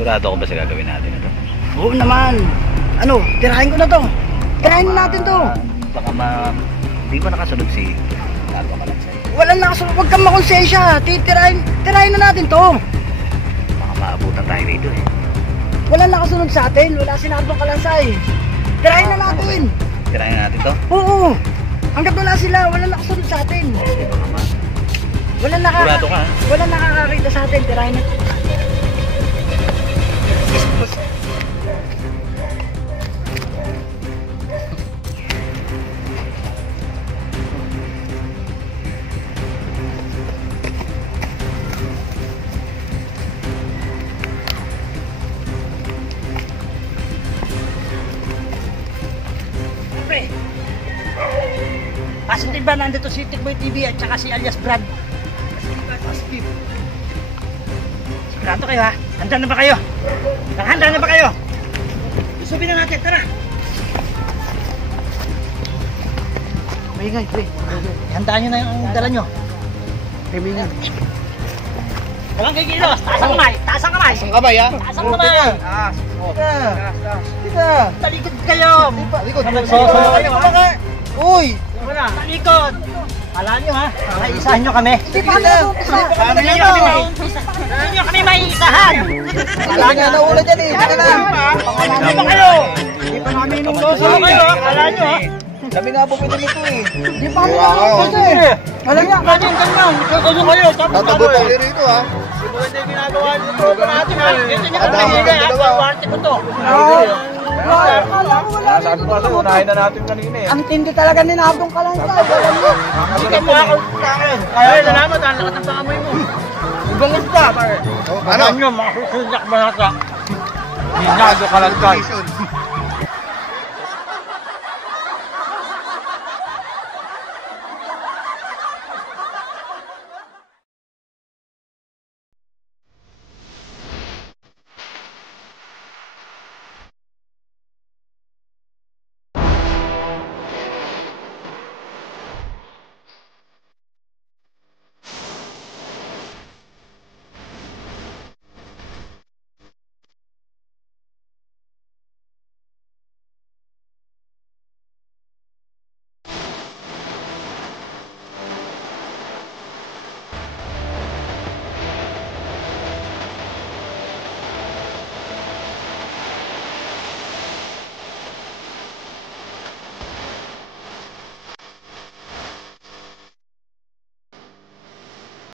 Sigurado ko ba sa gagawin natin ito? Oo naman. Ano, tirahin ko na to. Tirahin na natin to. Baka di ba nakasunod si Nardo Kalansay? Walang nakasunod. Huwag kang makonsensya. Tirahin na natin to. Baka maabutan tayo rito eh. Walang nakasunod sa atin. Wala si Nardo Kalansay. Tirahin na natin. Tirahin na natin to? Oo. Hanggat wala sila, walang nakasunod sa atin. Okay, baka Walang Sigurado ka, ha? Walang nakakakita sa atin. Tirahin na. Asan din ba nandito si Tikboy TV at saka si alias Brad? Sigurado kayo ha? Handa na ba kayo? Handa na ba kayo? Isubin na natin, tara! Maingay, pre. Handaan nyo na yung dala nyo. Maingay. Walang kikilos! Taas ang kamay! Taas ang kamay! Taas ang kamay ha? Taas ang kamay! Taas! Tika! Talikod kayo! Talikod! Uy! Talikod! Kala nyo ha? Maiisahan nyo kami? Hindi pa Hindi nyo kami maiisahan! Kala nyo naula dyan eh! Hindi pa kayo! Hindi pa namin inuuso kayo! Kala nyo ha? Kami nga bumili nito eh! Hindi pa kami inuuso eh! Kala nyo! Kala nyo! Kala kayo! Tatabot tayo rito ha! Hindi ginagawa nito pa natin ha! Ito nyo kami hingay ha! Party ko to! Sabi ko kasi unahin na natin kanina eh. Ang tindi talaga ni Nardong Kalansay. Hindi ka mo ako sa akin. Kaya salamat ha, lakas ng amoy mo. Ibangis ka, pare. Ano? Nyo, mga susunyak ba nata? Nardo Kalansay.